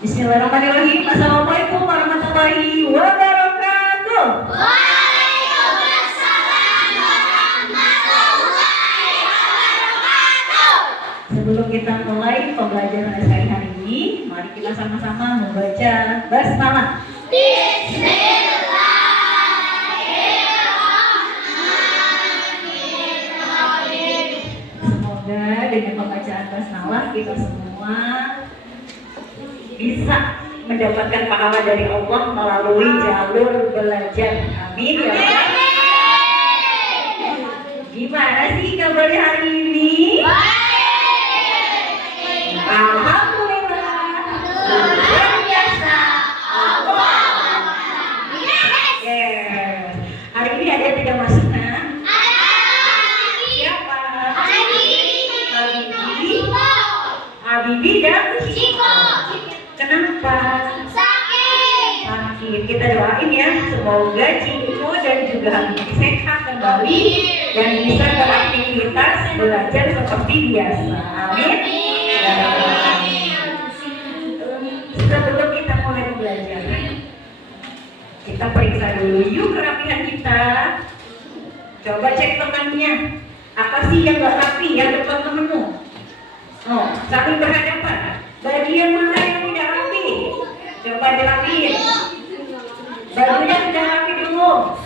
Bismillahirrahmanirrahim. Assalamualaikum warahmatullahi wabarakatuh. Waalaikumsalam warahmatullahi wabarakatuh. Sebelum kita mulai pembelajaran hari ini, mari kita sama-sama membaca basmalah. Bismillahirrahmanirrahim. Semoga dengan pembacaan basmalah kita semua bisa mendapatkan pahala dari Allah melalui jalur belajar. Amin ya Allah. Gimana sih kabarnya hari ini? Alhamdulillah. Luar biasa. Yes. Hari ini ada 3 masukan. Siapa? Habibi dan Ciko. Kenapa? Sakit. Kita doain ya, semoga Ciko dan juga Habibi sehat kembali dan bisa beraktivitas belajar seperti biasa. Amin. Sebelum kita mulai belajar, kita periksa dulu yuk kerapihan kita. Coba cek temannya, apa sih yang gak rapi yang depan temenmu? Oh, saling berhadapan. Bagian mana yang tidak rapi? Coba dirapiin. Bajunya sudah rapi dulu.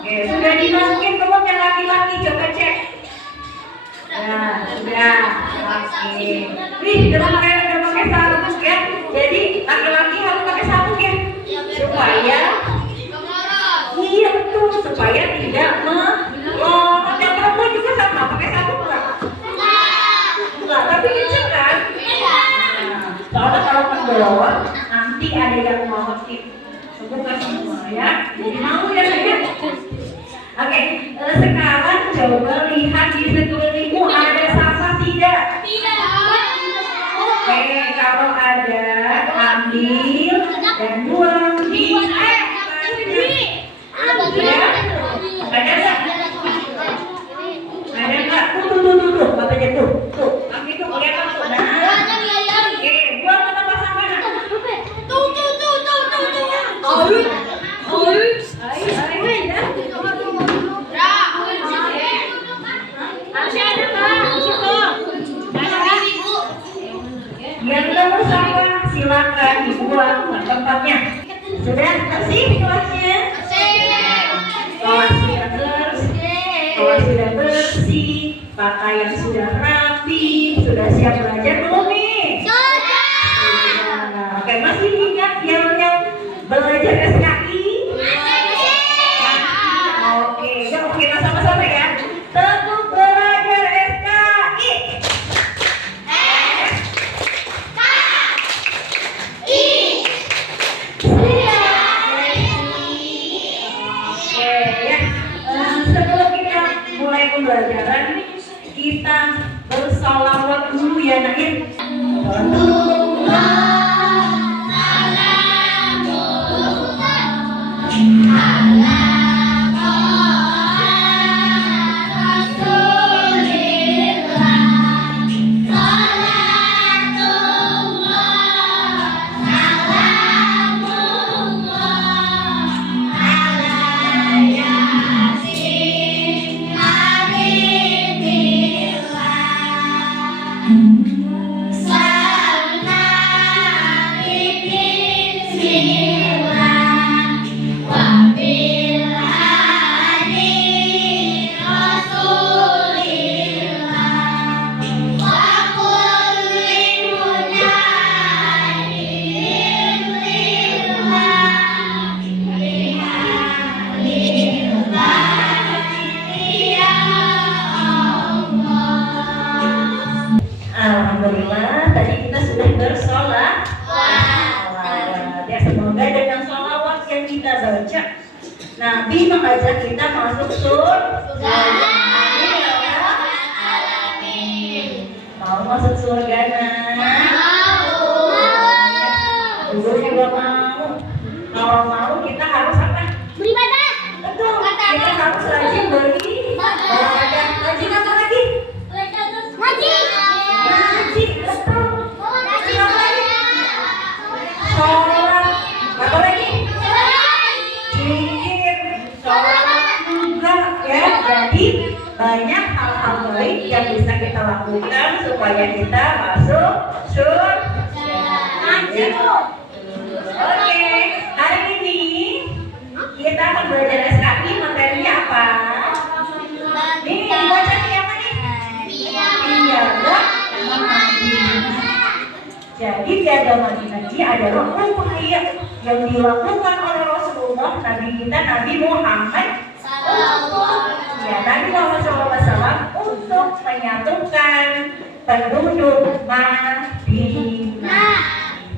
Oke, sudah dimasukin belum yang laki-laki? Coba cek. Nah, sudah. Oke. Wih, udah pakai sabuk ya. Jadi laki-laki harus pakai sabuk ya. Supaya iya betul, supaya tidak melorot. Yang perempuan juga sama, pakai sabuk enggak? Enggak, tapi kecil kan? Soalnya kalau kendor, nanti ada yang melorotin. Bukan semua ya. Jadi mau ya saya. Oke, sekarang coba lihat di sekelilingmu ada sapa tidak? Oke, kalau ada ambil dan buang di ada nggak? Ada nggak? Tuh, bapaknya tuh. Kami tuh kelihatan tuh. Nah, oke, buang ke tempat sampah. Yang nomor sampah silakan dibuang ke tempatnya. Sudah bersih kelasnya? Kelas sudah bersih, pakaian sudah rapi, sudah siap belajar belum nih? Oke, masih ingat yang belajar SKI? Oke, yuk kita sama-sama ya. Tetap belajar SKI. Sebelum kita mulai pembelajaran, kita bersolawat dulu ya Naim. Alhamdulillah, tadi kita sudah bersolawat. Ya, semoga dengan solawat yang kita baca, Nabi mengajak kita masuk surga. Mau masuk surga Dulu juga mau. Kalau mau kita harus apa? Beribadah. Betul. Kita harus rajin beribadah. Rajin apa lagi? Ngaji. Ngaji. Betul. Ngaji apa lagi? lakukan supaya kita masuk surga? Oke, hari ini kita akan belajar SKI, materinya apa? Nih, baca nih apa nih? Piagam Madinah. Jadi piagam Madinah ini adalah upaya yang dilakukan oleh Rasulullah Nabi kita Nabi Muhammad ya, Nabi Muhammad SAW untuk menyatukan penduduk Madinah.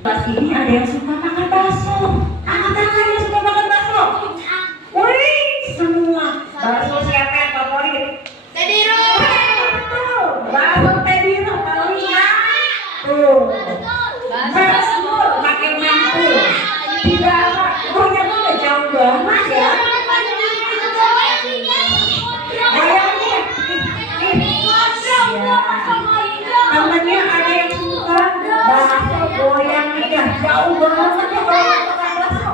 Pas ini ada yang suka makan bakso. Angkat tangan yang suka makan bakso. Wih, semua. Bakso siapa yang favorit? Tediro. Betul. Bakso Tediro paling tuh. Bakso pakai mangkuk. Tidak apa. Oh ya, udah jauh banget ya. Ayamnya. Namanya ada yang suka bakso goyang lidah. Jauh banget ya kalau makan bakso.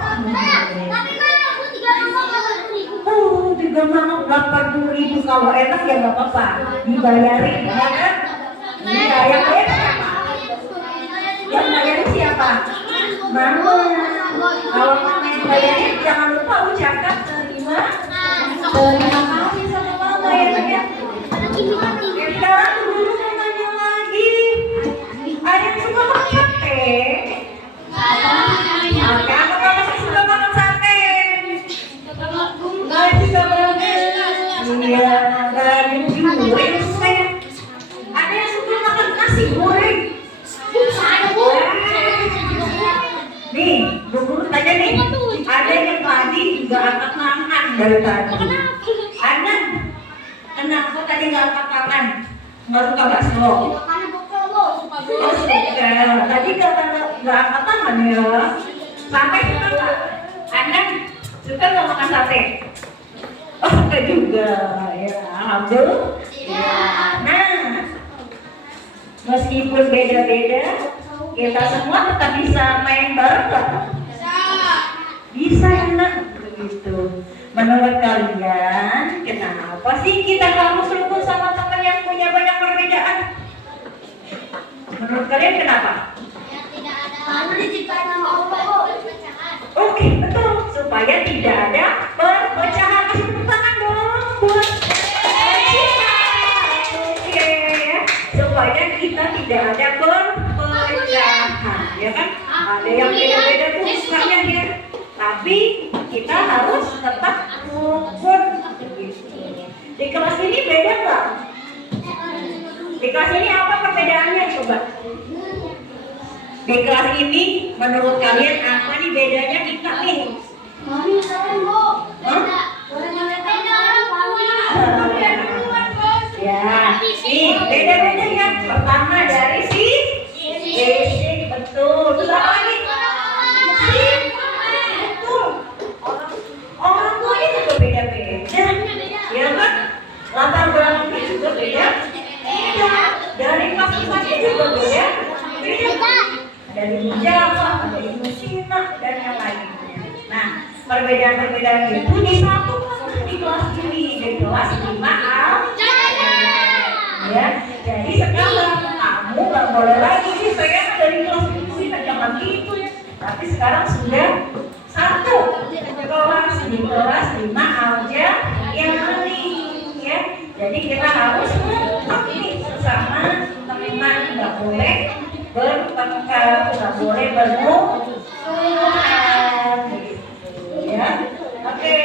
80.000 kalau enak ya nggak apa-apa, dibayarin ya kan? Iya, yang bayar siapa? Yang bayarin siapa? Mama. Kalau mama yang bayarin jangan lupa ucapkan terima kasih sama mama ya. Sekarang dulu saya tanya lagi, ada yang suka makan sate? Oke, apa kamu suka makan sate? Nggak suka banget. Iya, nggak goreng saya. Ada yang suka makan nasi goreng? Nih, guru tanya nih. Ada yang tadi nggak angkat tangan dari tadi. Ada. Kenapa tadi nggak angkat tangan? Nggak suka bakso. Oh, suka. Tadi kata nggak angkat tangan ya. Sate suka nggak? Anda suka nggak makan sate? Oh, suka juga. Ya, alhamdulillah. Ya. Nah, meskipun beda-beda, kita semua tetap bisa main bareng nggak? Bisa ya nak? Begitu. Menurut kalian, kenapa sih kita harus rukun sama teman yang punya banyak perbedaan? Menurut kalian kenapa? Oke, betul. Supaya tidak ada perpecahan. Kasih tepuk tangan dong buat kita. Oke, supaya kita tidak ada perpecahan, ya kan? Ada yang beda-beda tuh misalnya ya. Tapi kita harus tetap rukun. Di kelas ini beda nggak? Di kelas ini apa perbedaannya coba? Di kelas ini menurut kalian apa nih bedanya kita nih? Ya, nih beda-beda ya. Pertama dari si basic, betul. Terus apa lagi? Betul. Orang tuanya juga beda-beda. Ya kan? Latar belakangnya juga beda. Dari kelas-kelasnya juga beda. Dari Jawa, dari Cina, dan yang lainnya. Nah, perbedaan-perbedaan itu disatukan di kelas ini, di kelas 5A. Ya, jadi sekarang kamu nggak boleh lagi sih saya dari kelas ini jangan gitu ya. Tapi sekarang sudah satu kelas di kelas 5 aja yang ini ya. Jadi kita harus nih sesama teman, nggak boleh bertengkar, nggak boleh bermusuhan gitu ya. Oke,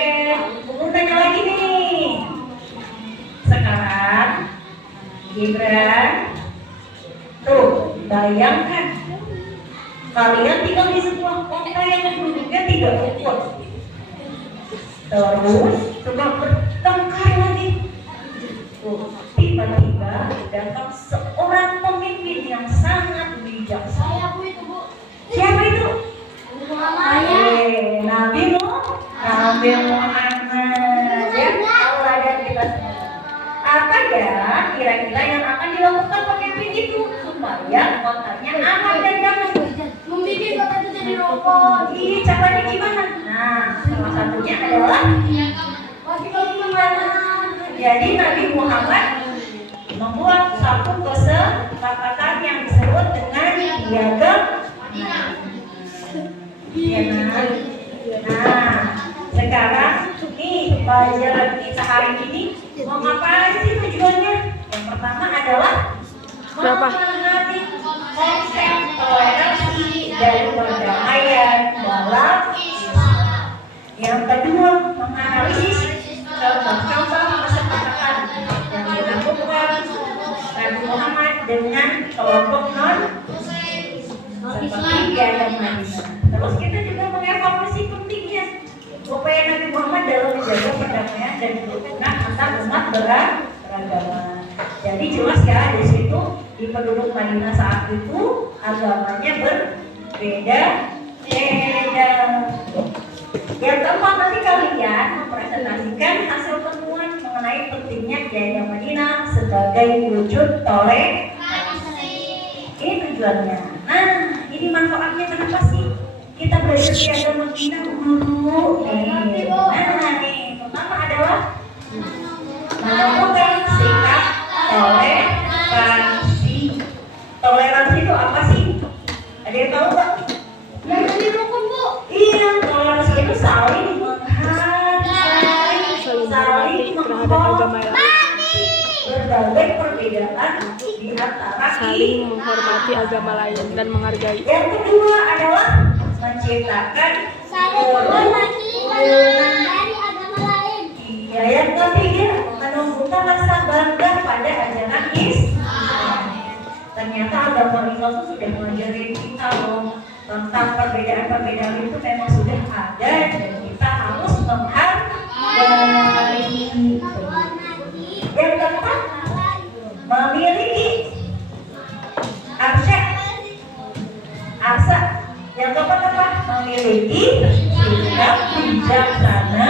buku tanya lagi nih. Sekarang Gibran, tuh bayangkan kalian tinggal di sebuah kota yang penduduknya 3 rukun. Terus coba bertengkar lagi. Tiba-tiba datang seorang pemimpin yang sangat bijaksana. Siapa itu? Nabi Muhammad. Ya, Allah dan kita semua. Apa ya kira-kira yang akan dilakukan pemimpin itu supaya kotanya aman dan damai? Membikin kota itu jadi rokok. Ih, caranya gimana? Nah, salah satunya adalah jadi Nabi Muhammad membuat satu kesepakatan yang disebut dengan piagam. Ya, nah, sekarang nih pelajaran kita hari ini mau ngapain sih tujuannya? Yang pertama adalah memahami konsep toleransi dan perdamaian dalam Islam. Yang kedua, menganalisis contoh-contoh kesepakatan yang dilakukan Nabi Muhammad dengan kelompok non-Muslim seperti Piagam Madinah. Terus kita juga mengevaluasi pentingnya upaya Nabi Muhammad dalam menjaga perdamaian dan kerukunan antar umat beragama. Jadi jelas ya di situ di penduduk Madinah saat itu agamanya berbeda-beda. Yang keempat, nanti kalian mempresentasikan hasil temuan mengenai pentingnya Piagam Madinah sebagai wujud toleransi. Ini tujuannya. Nah, ini manfaatnya kenapa sih kita belajar Piagam Madinah dulu? Nah, nih pertama adalah menemukan sikap toleransi. Toleransi itu apa sih? Ada yang tahu nggak? Dari rukun, Bu. Iya, toleransi itu saling menghargai, saling menghormati berbagai perbedaan di antara saling menghormati agama lain dan menghargai. Yang kedua adalah menciptakan Saling menghormati dari agama lain. Iya, yang ketiga menumbuhkan rasa bangga pada ajaran Islam. Ternyata agama Islam itu sudah mengajarin kita loh tentang perbedaan-perbedaan itu memang sudah ada dan kita harus menghargai. Yang keempat, memiliki arsa. Yang keempat apa? Memiliki sikap bijaksana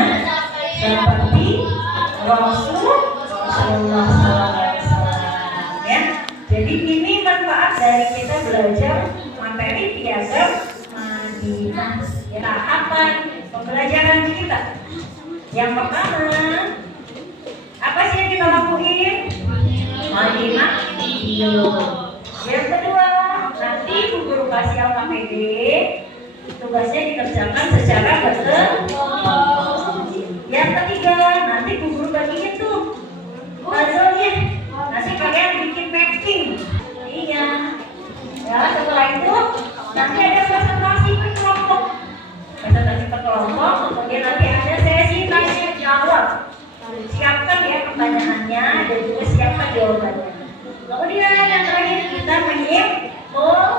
seperti Rasulullah SAW. Ya, jadi ini manfaat dari kita belajar materi Piagam Madinah. Ya, tahapan pembelajaran kita. Yang pertama, apa sih yang kita lakuin? Madinah video. Yang kedua, nanti Bu Guru kasih LKPD, tugasnya dikerjakan secara berkelompok. Yang ketiga, nanti Bu Guru bagiin tuh puzzle-nya. Nanti kalian bikin mapping. Iya. Ya, setelah itu nanti ada presentasi per kelompok. Presentasi per kelompok, kemudian nanti ada sesi tanya jawab. Siapkan ya pertanyaannya dan juga siapkan jawabannya. Kemudian yang terakhir kita menyimpulkan.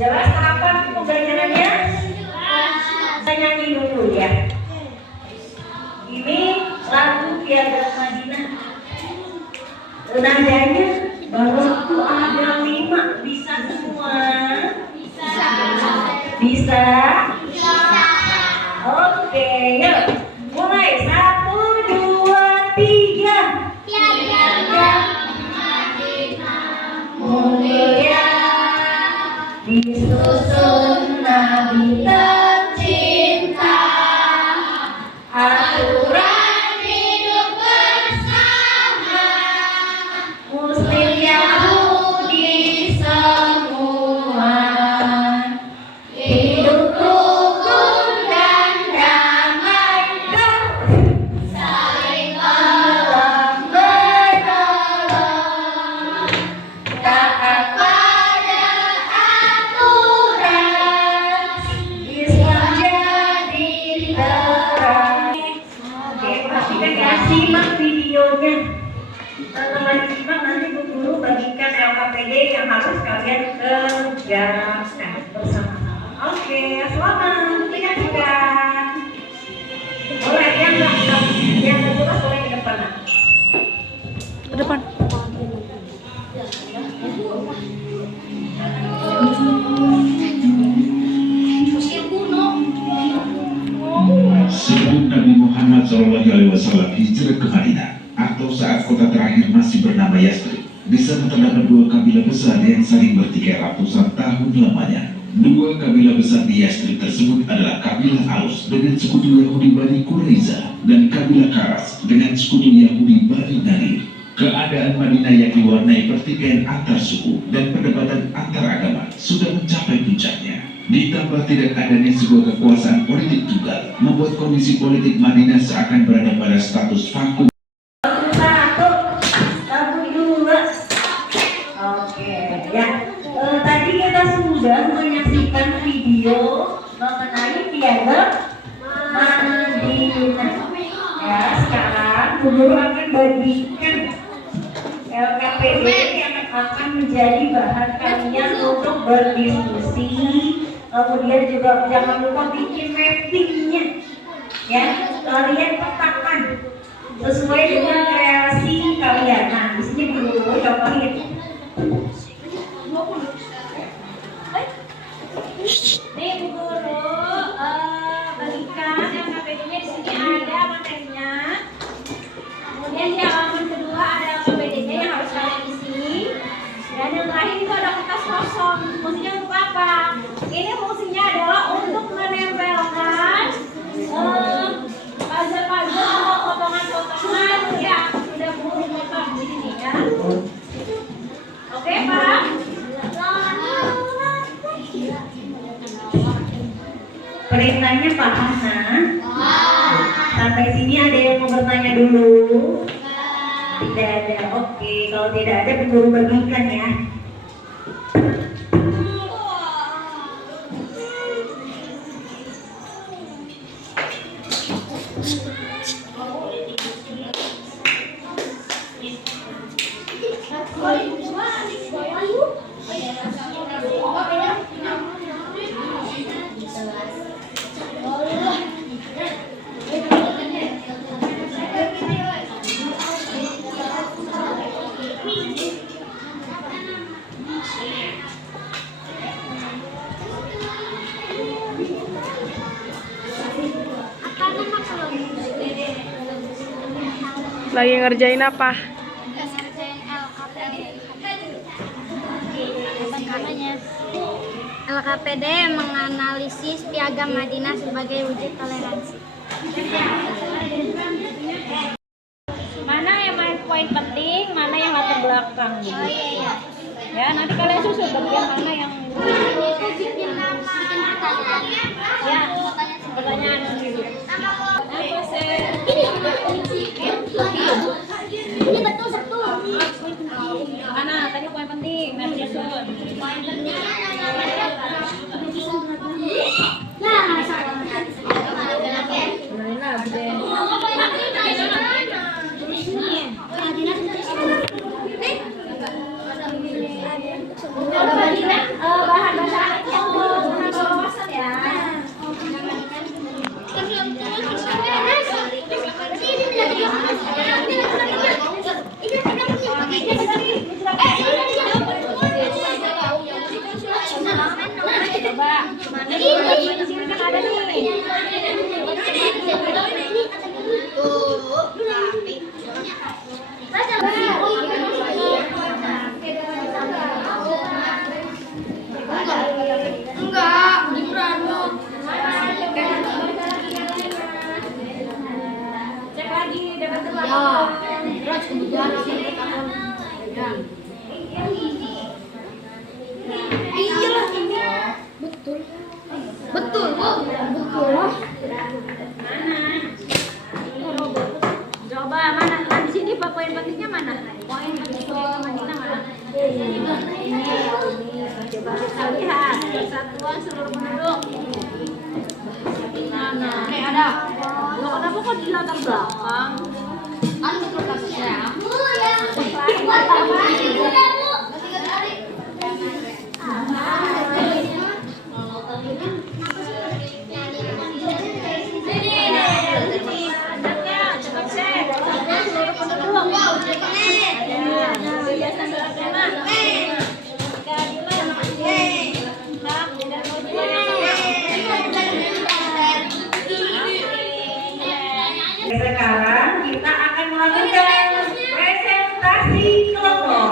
Jelas tahapan pembelajarannya? Kita nyanyi dulu ya. Ini lagu Piagam Madinah. Nadanya baru ada 5, bisa semua? Bisa? Oke, yuk mulai 1, 2, 3. Piagam Madinah Mulia disusun Nabi tercinta, aturan hidup bersama Muslim Yahudi semua hidup rukun dan damai, saling saling menolong, taat pada aturan, Islam jadi terang. Oke, pastikan ya, simak videonya. Setelah disimak nanti Bu Guru bagikan LKPD yang harus kalian kerjakan bersama-sama. Oke, selamat menyaksikan. Boleh yang jelas boleh ke depan. Ke depan. musim kuno. Sebelum Nabi Muhammad SAW hijrah ke Madinah atau saat kota terakhir masih bernama Yasrib, di sana terdapat dua kabilah besar yang saling bertikai ratusan tahun lamanya. Dua kabilah besar di Yasrib tersebut adalah kabilah Aus dengan sekutu Yahudi Bani Quraiza dan kabilah Karas dengan sekutu Yahudi Bani Nadir. Keadaan Madinah yang diwarnai pertikaian antar suku dan perdebatan antar agama sudah mencapai puncaknya. Ditambah tidak adanya sebuah kekuasaan politik tunggal membuat kondisi politik Madinah seakan berada pada status vakum. Satu, satu dua. Oke, ya. Tadi kita sudah menyaksikan video mengenai piagam Madinah. Ya, sekarang guru akan bagikan LKPD yang akan menjadi bahan kalian untuk berdiskusi. Kemudian juga jangan lupa bikin mappingnya. Ya, kalian petakan sesuai dengan kreasi kalian. Nah, di sini guru contohin. Nih Bu Guru, bagikan LKPD-nya di sini ada materinya. Kemudian di halaman kedua ada LKPD-nya yang harus kalian isi. Dan yang terakhir itu ada kertas kosong. Fungsinya untuk apa? Ini fungsinya adalah untuk menempelkan puzzle-puzzle atau potongan-potongan yang sudah guru potong di sini ya. Oke Pak? Perintahnya Pak Hana. Sampai sini ada yang mau bertanya dulu? Tidak ada. Oke, kalau tidak ada guru bagikan ya. Lagi ngerjain apa? LKPD menganalisis piagam Madinah sebagai wujud toleransi. Mana yang poin penting, mana yang latar belakang gitu. Oh iya. Ya, nanti kalian susun bagian mana yang ya, pertanyaan dulu. Ini betul satu. Mana tadi poin penting, nanti disusun. Poin penting. Ya, salah. Bahan bacaan yang wawasan ya. Coba, mana di sini kan ada nih. Enggak, Ibrano. Cek lagi, dapat telat. Ya, terus kemudian ya. Iya, betul. Betul, Bu. Betul. Coba mana? Nah, di sini Pak poin pentingnya mana? Poin soal Madinah mana? Coba kita lihat persatuan seluruh penduduk. Mana? Nih ada. Loh, kenapa kok di latar belakang? Kan betul kasusnya. Sekarang kita akan melakukan presentasi kelompok.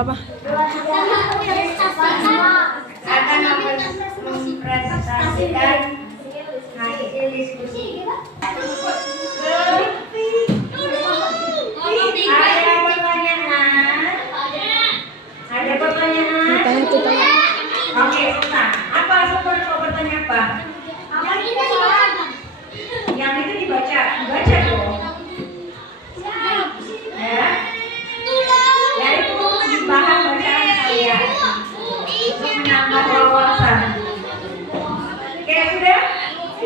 berapa? Akan mempresentasikan hasil diskusi. Ada pertanyaan? Ada pertanyaan? Tanya tuh tanya. Oke, Sultan. Apa Sultan mau bertanya apa? Yang itu dibaca dong. Ya. Yaitu bahan bacaan kalian untuk menambah wawasan. Oke, sudah?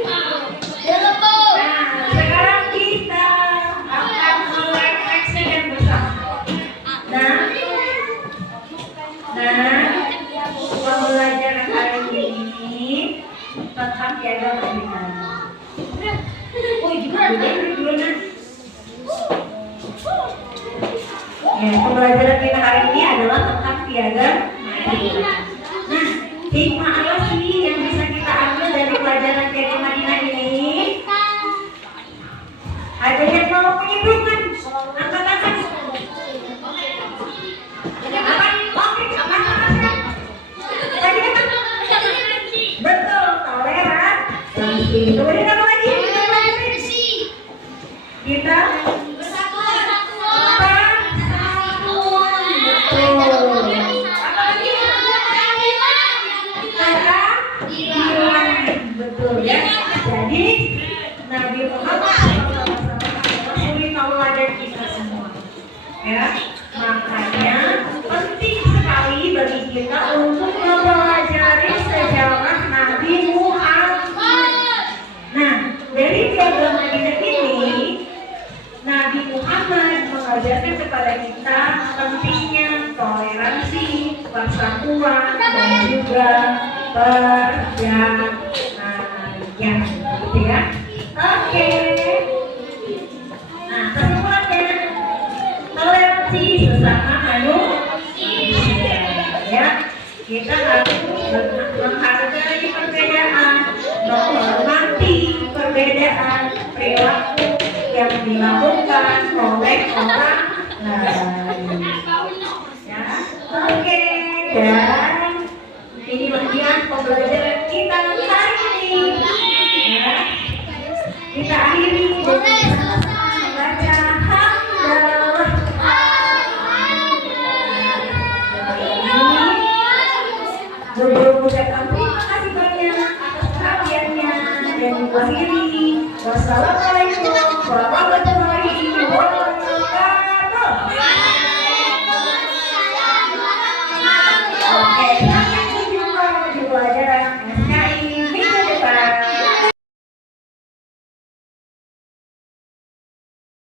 Nah, sekarang kita akan merefleksikan bersama. Nah, pembelajaran kali ini tentang piagam Madinah. Gimana? Ya, pembelajaran kita hari ini adalah tentang piagam Madinah. Nah, hikmah apa sih yang bisa kita ambil dari pelajaran piagam Madinah ini? Ada yang mau menyebutkan? Angkat tangan. Apa? Oke, angkat. Tadi apa? Betul, toleransi. Kemudian apa lagi? Kita betul ya. Jadi Nabi Muhammad adalah suri tauladan kita semua. Ya, makanya penting sekali bagi kita untuk mempelajari sejarah Nabi Muhammad. Nah, dari piagam Madinah ini Nabi Muhammad mengajarkan kepada kita pentingnya toleransi, persatuan, dan juga perdamaian, gitu ya. Oke. Nah, kesimpulannya toleransi sesama manusia, ya. Kita harus menghargai perbedaan, menghormati perbedaan perilaku yang dilakukan oleh orang lain. Ya, oke. Dan ini bagian pembelajaran kita hari ini. Ya, kita akhiri dengan membaca hamdalah. Mengucapkan terima kasih banyak atas perhatiannya dan mengakhiri. Wassalamualaikum warahmatullahi wabarakatuh.